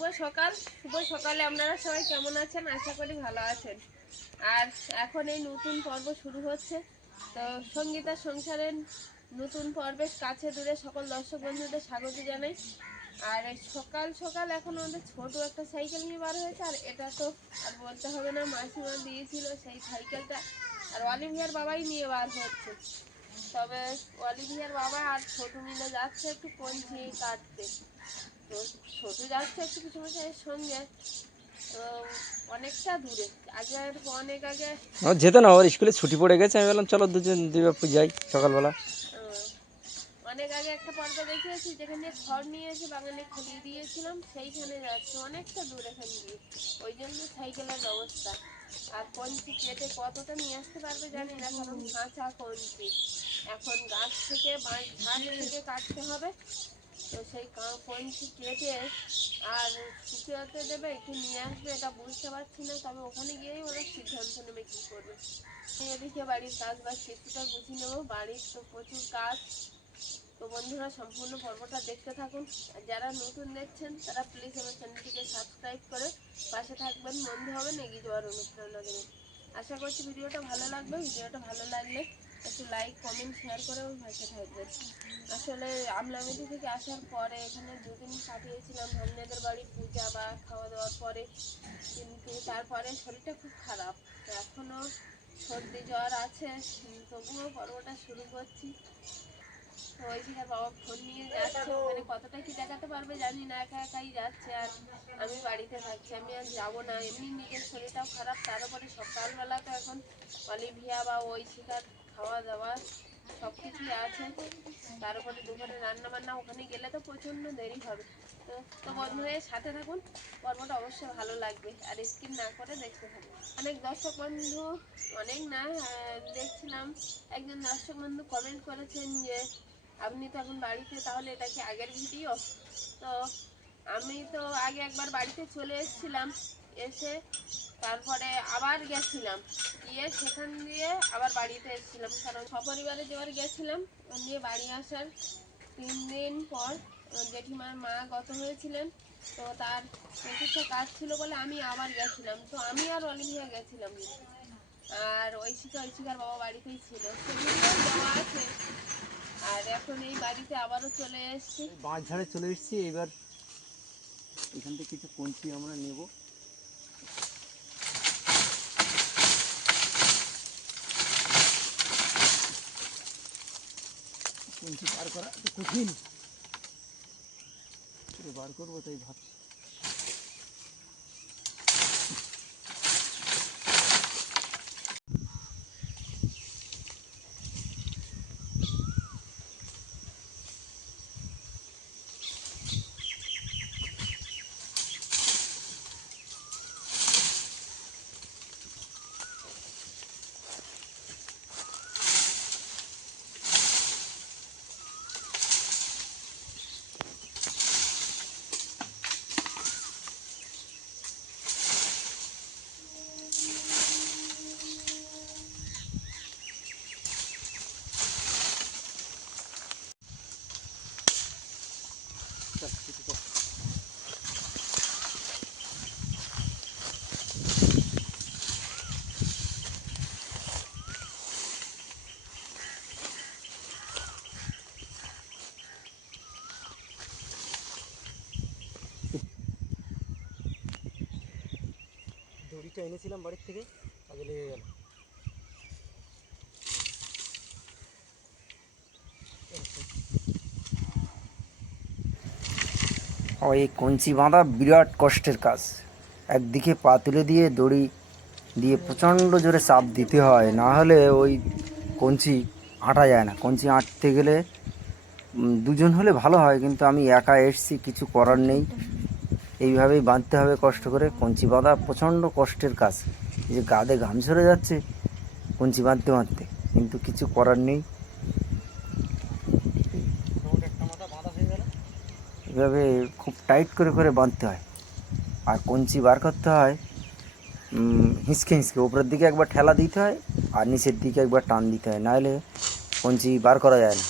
শুভ সকাল। শুভ সকালে আপনারা সবাই কেমন আছেন? আশা করি ভালো আছেন। আর এখন এই নতুন পর্ব শুরু হচ্ছে। তো সঙ্গীতা সংসারের নতুন পর্বের কাছে দূরে সকল দর্শক বন্ধুদের স্বাগত জানাই। আর এই সকাল সকাল এখন আমাদের ছোট একটা সাইকেল নিয়ে বার হয়েছে, আর এটা তো আর বলতে হবে না, মাসিমা দিয়েছিল সেই সাইকেলটা আর অলিভিয়ার বাবাই নিয়ে বার হচ্ছে। তবে অলিভিয়ার বাবা আর ছোট মিলে যাচ্ছে একটু কঞ্চি কাটতে। তো ছোট যাচ্ছে একটু কিছু মশাইয়ের সঙ্গে। অনেকটা দূরে। অনেক আগে যেত না ওর স্কুলে ছুটি পড়ে গেছে আমি বললাম চলো দুজন যাই সকালবেলা। অনেক আগে একটা দেখিয়েছি যেখানে খড় নিয়ে এসে বাগানে খুলিয়ে দিয়েছিলাম সেইখানে যাচ্ছে অনেকটা দূর এখান দিয়ে। ওই জন্য সাইকেলের ব্যবস্থা। আর কঞ্চি কেটে কতটা নিয়ে আসতে পারবে জানি না কারণ কাঁচা কঞ্চি। এখন গাছ থেকে বাঁশ থেকে কাটতে হবে। তো সেই কঞ্চি কেটে আর শুকিয়ে দেবে, একটু নিয়ে আসবে, এটা বুঝতে পারছি না। তবে ওখানে গিয়েই ওরা সিদ্ধান্ত নেবে কী করবে। এদিকে বাড়ির কাজ বা কিছুটা গুছিয়ে নেব। বাড়ির তো প্রচুর কাজ। তো বন্ধুরা, সম্পূর্ণ পর্বটা দেখতে থাকুন। আর যারা নতুন দেখছেন, তারা প্লিজ আমার চ্যানেলটিকে সাবস্ক্রাইব করে পাশে থাকবেন। বন্ধু হবেন এগিয়ে যাওয়ার অনুপ্রেরণা দেবেন। আশা করছি ভিডিওটা ভালো লাগবে ভিডিওটা ভালো লাগলে একটু লাইক কমেন্ট শেয়ার করে আমার পাশে থাকবেন আসলে আমলামেদি থেকে আসার পরে এখানে দুদিন কাটিয়েছিলাম ভাগ্নেদের বাড়ি পূজা বা খাওয়া দাওয়ার পরে। কিন্তু তারপরে শরীরটা খুব খারাপ। তো এখনও সর্দি জ্বর আছে, তবুও পর্বটা শুরু করছি। তো ওই বাবা ফোন নিয়ে যাচ্ছে, ওখানে কতটা কি দেখাতে পারবে জানি না, একা একাই যাচ্ছে আর আমি বাড়িতে থাকছি, আমি আর যাব না। এমনি নিজের শরীরটাও খারাপ, তার উপরে সকালবেলা তো এখন অলিভিয়া বা ওই শিখার খাওয়া দাওয়া সব কিছুই আছে। তার উপরে দুপুরে রান্না বান্না ওখানে গেলে তো প্রচণ্ড দেরি হবে। তো তো বন্ধুদের সাথে থাকুন। পর্বটা অবশ্যই ভালো লাগবে। আর স্কিপ না করে দেখতে থাকুন। অনেক দর্শক বন্ধু, অনেক না দেখছিলাম। একজন দর্শক বন্ধু কমেন্ট করেছেন যে, আপনি তো এখন বাড়িতে, তাহলে এটা কি আগের ভিডিও তো, আমি তো আগে একবার বাড়িতে চলে এসেছিলাম। এসে তারপরে আবার গেছিলাম। গিয়ে সেখান দিয়ে আবার বাড়িতে এসেছিলাম। কারণ সপরিবারে যেবার গেছিলাম নিয়ে বাড়ি আসার তিন দিন পর জেঠিমার মা গত হয়েছিলেন। তো তার চতুর্থ কাজ ছিল বলে আমি আবার গেছিলাম। তো আমি আর অলিভিয়া গেছিলাম আর ঐশিকা, ঐশিকার বাবা বাড়িতেই ছিল। সেগুলো আছে। আর এখন এই বাড়িতে আবারও চলে এসেছি। বাঁশ ঝাড়ে চলে এসেছি। এবার এখান থেকে কিছু কঞ্চি আমরা নেব। বার করা একটু কঠিন। বার করব তাই ভাবছি চল, কিছু চল। দড়িটা এনেছিলাম বাড়ির থেকে কাজে লেগে গেল। ওই কঞ্চি বাঁধা বিরাট কষ্টের কাজ। একদিকে পা তুলে দিয়ে দড়ি দিয়ে প্রচণ্ড জোরে চাপ দিতে হয়, না হলে ওই কঞ্চি আঁটা যায় না। কঞ্চি আঁটতে গেলে দুজন হলে ভালো হয়, কিন্তু আমি একা এসছি, কিছু করার নেই। এইভাবেই বাঁধতে হবে কষ্ট করে। কঞ্চি বাঁধা প্রচণ্ড কষ্টের কাজ। এই যে গাদে ঘাম ঝরে যাচ্ছে, কঞ্চি বাঁধতে বাঁধতে। কিন্তু কিছু করার নেই। এভাবে খুব টাইট করে করে বাঁধতে হয়। আর কঞ্চি বার করতে হয় হিঁচকে হিঁচকে। উপরের দিকে একবার ঠেলা দিতে হয় আর নিচের দিকে একবার টান দিতে হয়। নাহলে কঞ্চি বার করা যায় না।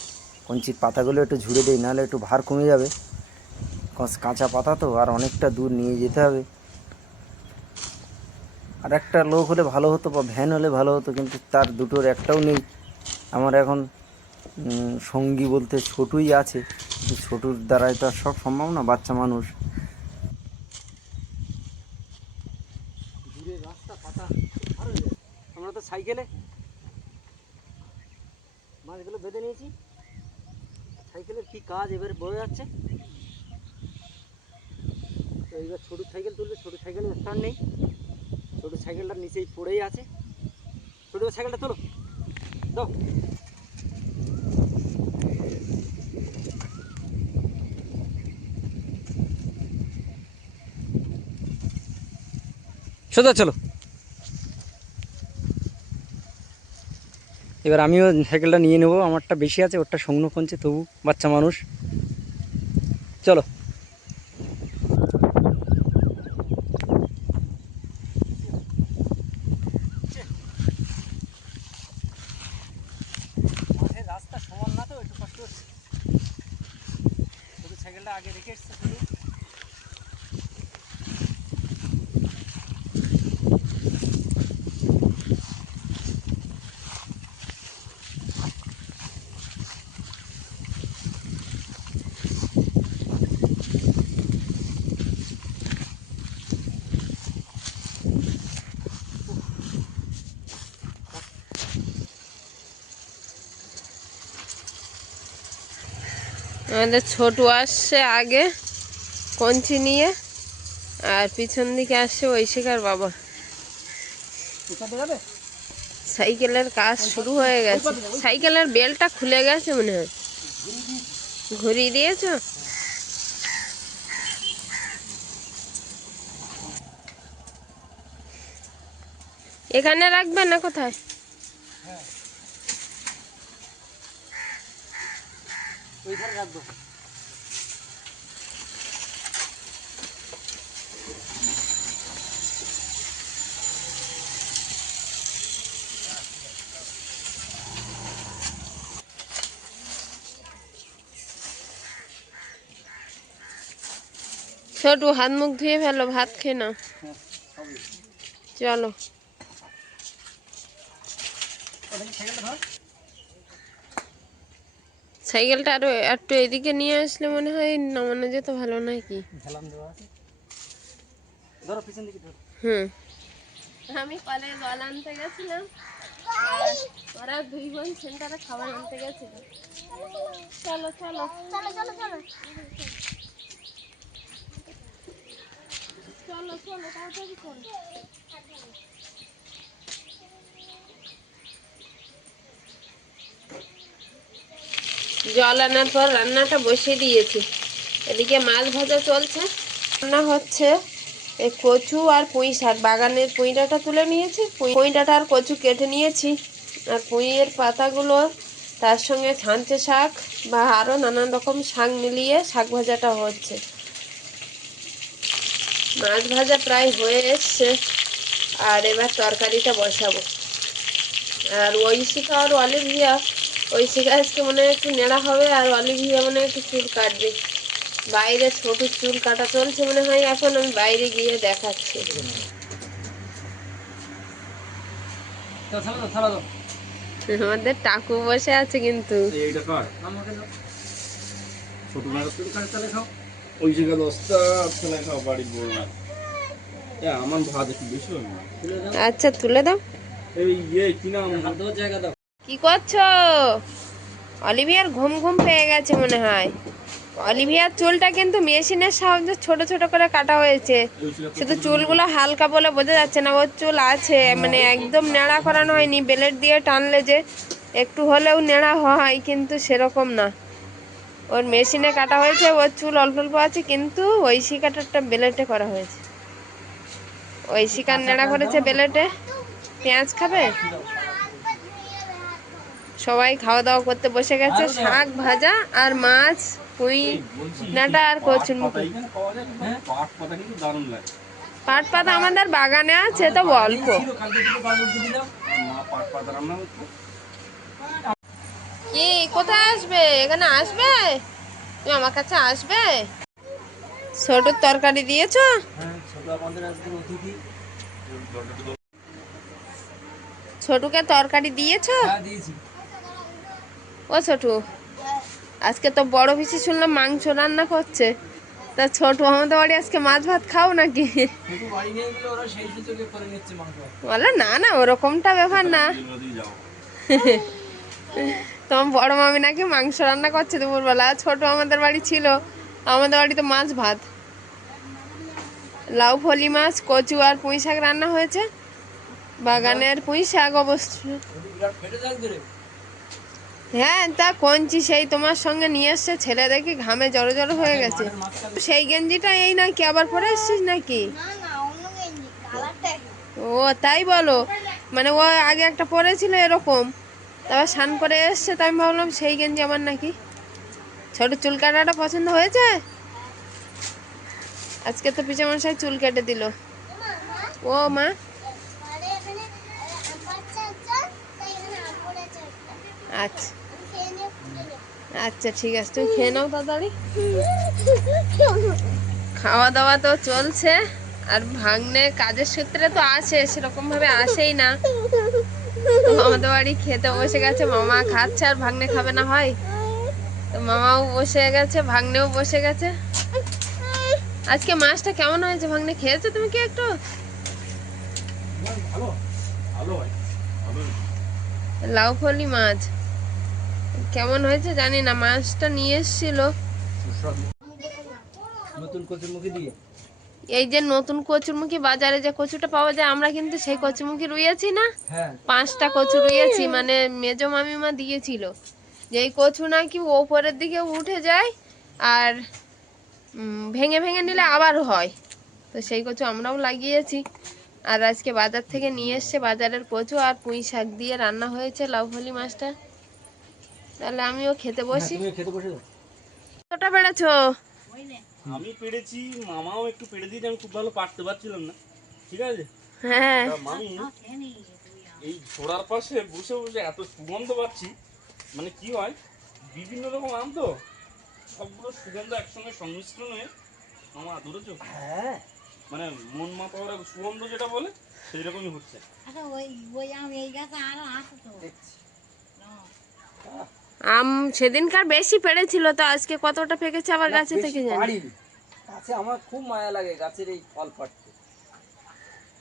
কঞ্চির পাতাগুলো একটু ঝুড়ে দেয় নাহলে একটু ভার কমে যাবে। কাঁচা পাতা তো, আর অনেকটা দূর নিয়ে যেতে হবে। আর একটা লোক হলে ভালো হতো বা ভ্যান হলে ভালো হতো, কিন্তু তার দুটোর একটাও নেই। আমার এখন সঙ্গী বলতে ছোটুই আছে ছোটুর দ্বারাই তো আর সব সম্ভব না, বাচ্চা মানুষ। আমরা তো সাইকেলে? মাছগুলো বেঁধে নিয়েছি। সাইকেলের কি কাজ? এবারে বোঝা যাচ্ছে। তো এইবার ছোটো সাইকেল তুলবে, ছোটো সাইকেলের স্ট্যান্ড নেই। ছোটো সাইকেলটা নিচেই পড়েই আছে। ছোটো সাইকেলটা তোলো। দাও। সোজা চলো। এবার আমিও সাইকেলটা নিয়ে নেব, আমারটা বেশি আছে, ওরটা সংগ্ন কমছে তবু বাচ্চা মানুষ। চলো রাস্তা সমান না তো একটু কষ্ট হচ্ছে শুধু সাইকেলটা আগে আমাদের ছোটু আসছে আগে কঞ্চি নিয়ে আর পিছন দিকে আসছে ঐশিকার বাবা। সাইকেলের কাজ শুরু হয়ে গেছে। সাইকেলের বেলটা খুলে গেছে মনে হয়। ঘুরিয়ে দিয়েছ? এখানে রাখবে না কোথায়? ওইখানে রাখব। ছোটু হাত মুখ ধুয়ে ফেলো ভাত খেয়ে নাও। চলো। সাইকেলটা আরও একটু এদিকে নিয়ে আসলে মনে হয় নামানো যেত ভালো নয় কি ঝালাম দেওয়া আছে। ধরো পিছন দিকে ধরো। হুম। আমি কলে জল আনতে গেছিলাম। আর ওরা দুই বোন সেন্টারে খাবার আনতে গেছিল। চলো চলো। চলো চলো চলো। চলো চলো তাড়াতাড়ি চলো। জল আনার পর রান্নাটা বসিয়ে দিয়েছি। এদিকে মাছ ভাজা চলছে। রান্না হচ্ছে এই কচু আর পুঁই শাক। বাগানের পুঁইডাটা তুলে নিয়েছি। পুঁই- পুঁইডাটা আর কচু কেটে নিয়েছি। আর পুঁইয়ের পাতাগুলো, তার সঙ্গে ছাঁচে শাক বা আরও নানান রকম শাক মিলিয়ে শাক ভাজাটা হচ্ছে। মাছ ভাজা প্রায় হয়ে এসছে। আর এবার তরকারিটা বসাবো। আর ঐশিকা আর অলিভিয়া ঐশিকা আজকে মনে হয় একটু নেড়া হবে আর অলিভিয়া মনে হয় একটু চুল কাটবে। বাইরে ছোট চুল কাটা চলছে মনে হয় এখন আমি বাইরে গিয়ে দেখাচ্ছি। আমাদের টাকু বসে আছে কিন্তু। ওই জায়গা দশটা খাও বাড়ি বড় না। আমার ভাত একটু বেশি আচ্ছা তুলে দাও। এই ইয়ে কি নাম? জায়গা দাও। কি করছ? অলিভিয়ার ঘুম ঘুম পেয়ে গেছে মনে হয়। অলিভিয়ার চুলটা কিন্তু মেশিনের সাহায্যে ছোট ছোট করে কাটা হয়েছে। শুধু চুলগুলো হালকা বলে বোঝা যাচ্ছে না, ওর চুল আছে। মানে একদম নেড়া করানো হয়নি, বেলেট দিয়ে টানলে যে একটু হলেও নেড়া হয়, কিন্তু সেরকম না। ওর মেশিনে কাটা হয়েছে, ওর চুল অল্প অল্প আছে, কিন্তু ওই শিকাটারটা বেলেটে করা হয়েছে। ওই শিকার নেড়া করেছে বেলেটে। পেঁয়াজ খাবে? সবাই খাওয়া দাওয়া করতে বসে গেছে। শাক ভাজা আর মাছ পুঁই ডাঁটা আর কচুর মুখো কিন্তু পাট পাতা আমাদের বাগানে আছে তো অল্প কি কোথায় আসবে? এখানে আসবে? তুমি আমার কাছে আসবে? ছোটর তরকারি দিয়েছ? হ্যাঁ ছোটুকে তরকারি দিয়েছ? হ্যাঁ দিয়েছি। ও ছোটু, আজকে তো বড় বেশি শুনলাম মাংস রান্না করছে। তা ছোটু, আমাদের বাড়ি আজকে মাছ ভাত খাও নাকি? বাড়ি বলে, না না, ওরকমটা ব্যাপার না। তোমার বড় মামি নাকি মাংস রান্না করছে দুপুরবেলা। ছোট আমাদের বাড়ি ছিল, আমাদের বাড়িতে মাছ ভাত। লাউ, ফলি মাছ, কচু আর পুঁই শাক রান্না হয়েছে। বাগানের পুঁই শাক অবশ্য বিরাট ফেটে যাচ্ছে রে হ্যাঁ তা কঞ্চি সেই তোমার সঙ্গে নিয়ে এসছে, ছেলে দেখি ঘামে জড়ো জড়ো হয়ে গেছে। সেই গেঞ্জিটা এই নাকি আবার পরে এসছিস নাকি? ও, তাই বলো। মানে ও আগে একটা পরেছিল এরকম। তারপর স্নান করে এসছে, তাই আমি ভাবলাম সেই গেঞ্জি আমার নাকি। ছোট চুল কাটাটা পছন্দ হয়েছে? আজকে তো পিছনে মশাই চুল কেটে দিল। ও, মা। আচ্ছা। আচ্ছা ঠিক আছে তুমি খেয়ে নাও তাড়াতাড়ি। খাওয়া দাওয়া তো চলছে আর ভাগ্নে কাজের সূত্রে তো আসে সেরকম ভাবে আসেই না। আমাদের বাড়ি খেতে বসে গেছে মামা খাচ্ছে আর ভাগ্নে খাবে না হয়। তো মামাও বসে গেছে ভাগ্নেও বসে গেছে। আজকে মাছটা কেমন হয়েছে ভাগ্নে খেয়েছো তুমি কি একটু? লাউ ফলি মাছ। কেমন হয়েছে জানি না মাছটা নিয়ে এসেছিল। নতুন দিয়ে? এই যে নতুন কচুরমুখী বাজারে যে কচুটা পাওয়া যায় আমরা কিন্তু সেই কচুরমুখী রুইয়েছি না? হ্যাঁ। পাঁচটা কচু রুইয়েছি মানে মেজো মামিমা দিয়েছিল। যে এই কচু নাকি ওপরের দিকে উঠে যায় আর ভেঙে ভেঙে নিলে আবার হয়। তো সেই কচু আমরাও লাগিয়েছি। আর আজকে বাজার থেকে নিয়ে এসছে বাজারের কচু আর পুঁই শাক দিয়ে রান্না হয়েছে লাউফলি মাছটা। তাহলে আমিও খেতে বসি। তুমি খেতে বসে কতটা বেড়েছো আমি পেরেছি মামাও একটু পেরে দিয়েছে আমি খুব ভালো পারতে পারছিলাম না। ঠিক আছে? হ্যাঁ। মামি এই ঝোড়ার পাশে বসে বসে এত সুগন্ধ পাচ্ছি মানে কি হয় বিভিন্ন রকম আম তো সবগুলো সুগন্ধ একসঙ্গে সংমিশ্রণ হয়ে মামা ধরেছো। হ্যাঁ। মানে মন মাথা সুগন্ধ যেটা বলে সেই রকমই হচ্ছে। আচ্ছা ওই ওই আম এই গাছে আরও আছে তো। দেখছি। আম সেদিনকার বেশি পেড়েছিল তো আজকে কতটা পেকেছে আবার গাছে থেকে জানি। গাছে আমার খুব মায়া লাগে গাছের এই ফল পাড়তে।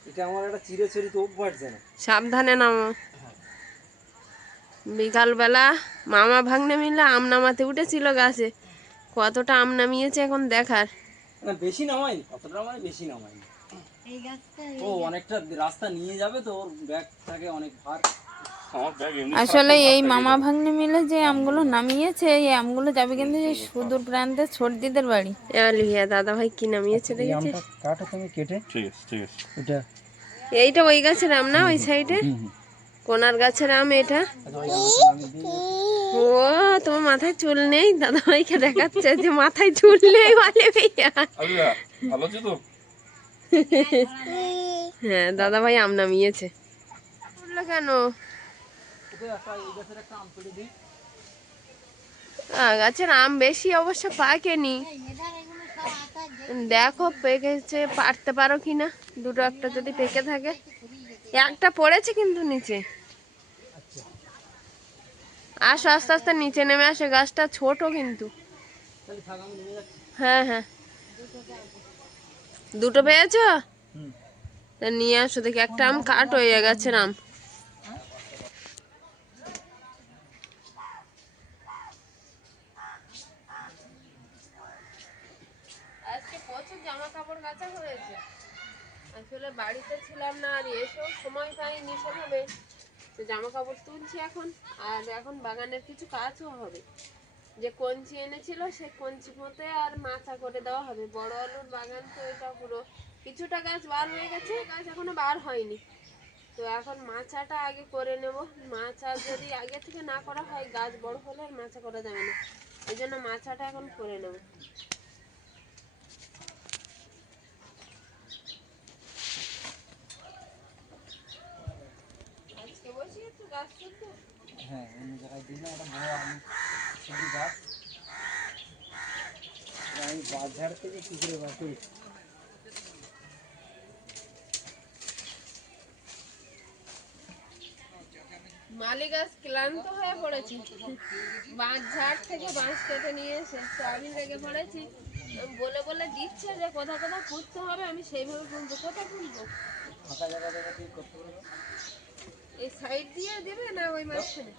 এটা আমার একটা চিরে চরিত অভ্যাস যেন। সাবধানে নামো। বিকালবেলা মামা ভাগ্নে মিলে আম নামাতে উঠেছিল গাছে। কতটা আম নামিয়েছে এখন দেখার। না বেশি নামাইনি কতটা মানে বেশি গাছটা ও অনেকটা রাস্তা নিয়ে যাবে তো ওর ব্যাগ থাকে অনেক ভার। আসলে এই মামা ভাগ্নে মিলে যে আমগুলো নামিয়েছে এই আমগুলো যাবে কিন্তু এই সুদূর প্রান্তে ছোটদিদের বাড়ি। লিয়া দাদা ভাই কি নামিয়েছে দেখেছিস? কাটো তুমি কেটে? ঠিক আছে ঠিক আছে। এটা এইটা ওই গাছের আম না ওই সাইডে? কোনার গাছের আম এটা? ও তোমার মাথায় চুল নেই? দাদা ভাইকে দেখাচ্ছে যে মাথায় চুল নেই বলে ভাইয়া। ভালো আছো তো? হ্যাঁ দাদা ভাই আম নামিয়েছে। কেন? গাছের আম বেশি অবশ্য পাকেনি। দেখো পেকেছে পারতে পারো কিনা? দুটো একটা যদি পেকে থাকে। একটা পড়েছে কিন্তু নিচে। আসো আস্তে আস্তে নিচে নেমে আসে গাছটা ছোট কিন্তু। হ্যাঁ হ্যাঁ। দুটো পেয়েছ? নিয়ে আসো দেখি একটা আম কাট হয়ে গেছে আম আজকে প্রচুর জামা কাপড় কাচা হয়েছে আসলে বাড়িতে ছিলাম না আর এসেও সময় পাইনি সেভাবে। তো জামা কাপড় তুলছি এখন, আর এখন বাগানের কিছু কাজও হবে। যে কঞ্চি এনেছিল সে কঞ্চি মতে আর মাচা করে দেওয়া হবে। বড় আলুর বাগান তো এটা পুরো কিছুটা গাছ বার হয়ে গেছে, গাছ এখনও বার হয়নি। তো এখন মাচাটা আগে করে নেব। মাচা যদি আগে থেকে না করা হয়, গাছ বড় হলে আর মাচা করা যাবে না। এই জন্য মাচাটা এখন করে নেব আজকে বসি একটু গাছ তুলতে হ্যাঁ অন্য জায়গায় দিই না একটা বড় আলু সবজি গাছ। মালিক আজ ক্লান্ত হয়ে পড়েছে। বাঁশ ঝাড় থেকে বাঁশ কেটে নিয়ে এসে আমি লেগে পড়েছি। বলে বলে দিচ্ছে যে কোথা কোথা পুঁততে হবে আমি সেইভাবে পুঁতবো কোথা পুঁতবো এই সাইড দিয়ে দেবে না ওই মাঝখানে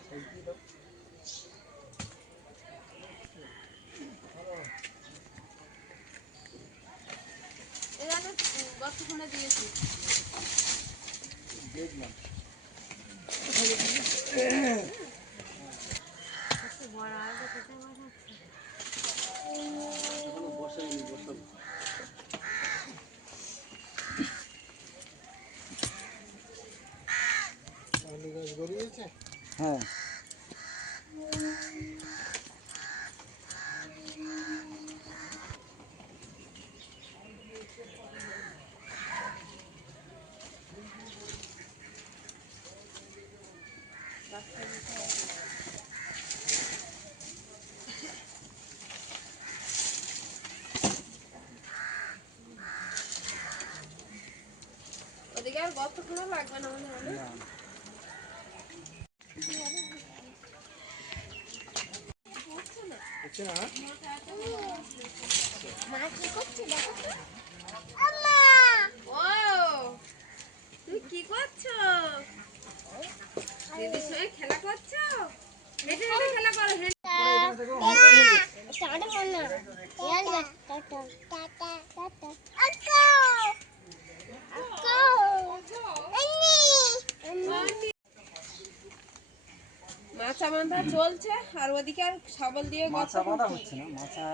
এখানে গর্ত খুলে দিয়েছি। হ্যাঁ। ওদিকে আর গর্ত খোলা লাগবে না মনে হয়? ও তুমি কি করছ দিদির সঙ্গে খেলা করছ হেঁটে হেঁটে খেলা করো হেঁটে মাছা বাঁধা চলছে আর ওদিকে আর শাবল দিয়ে মাছা বাঁধা করছে। হচ্ছে না মাছা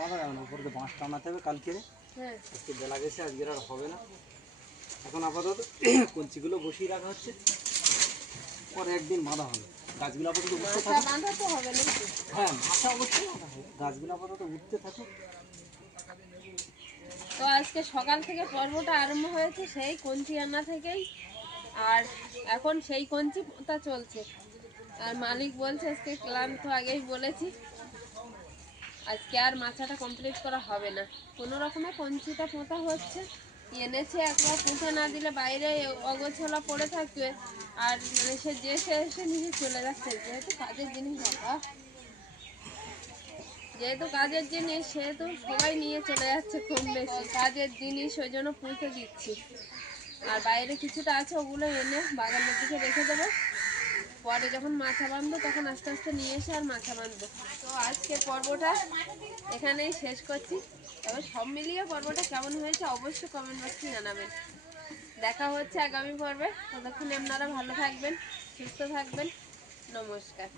বাঁধা যাবে না উপরে বাঁশ টানাতে হবে কালকে। হ্যাঁ। আজকে বেলা গেছে আজকের আর হবে না। এখন আপাতত কঞ্চিগুলো বসিয়ে রাখা হচ্ছে। পরে একদিন বাঁধা হবে। গাছগুলো আপাতত উঠতে থাকুক। বাঁধা তো হবে নাকি? হ্যাঁ মাছা অবশ্যই বাঁধা হবে। গাছগুলো আপাতত উঠতে থাকুক। তো আজকে সকাল থেকে পর্বটা আরম্ভ হয়েছে সেই কঞ্চি আনা থেকেই। আর এখন সেই কঞ্চি পোঁতা চলছে। আর মালিক বলছে আজকে ক্লান্ত আগেই বলেছি। আজকে আর মাছাটা কমপ্লিট করা হবে না। কোনো রকমে কঞ্চিটা পোঁতা হচ্ছে। এনেছে একবার, পুঁতে না দিলে বাইরে অগোছলা পড়ে থাকবে। আর মানে সে যে সে এসে নিজে চলে যাচ্ছে, যেহেতু কাজের জিনিস বাবা। যেহেতু কাজের জিনিস, সেহেতু সবাই নিয়ে চলে যাচ্ছে কম বেশি। কাজের জিনিস ওই জন্য পুঁতে দিচ্ছি। আর বাইরে কিছুটা আছে, ওগুলো এনে বাগানের দিকে রেখে দেবো। পরে যখন মাথা বাঁধবো তখন আস্তে আস্তে নিয়ে এসে আর মাথা বাঁধবো। তো আজকে পর্বটা এখানেই শেষ করছি। তবে সব মিলিয়ে পর্বটা কেমন হয়েছে অবশ্যই কমেন্ট বক্সে জানাবেন। দেখা হচ্ছে আগামী পর্বে। ততক্ষণে আপনারা ভালো থাকবেন, সুস্থ থাকবেন। নমস্কার।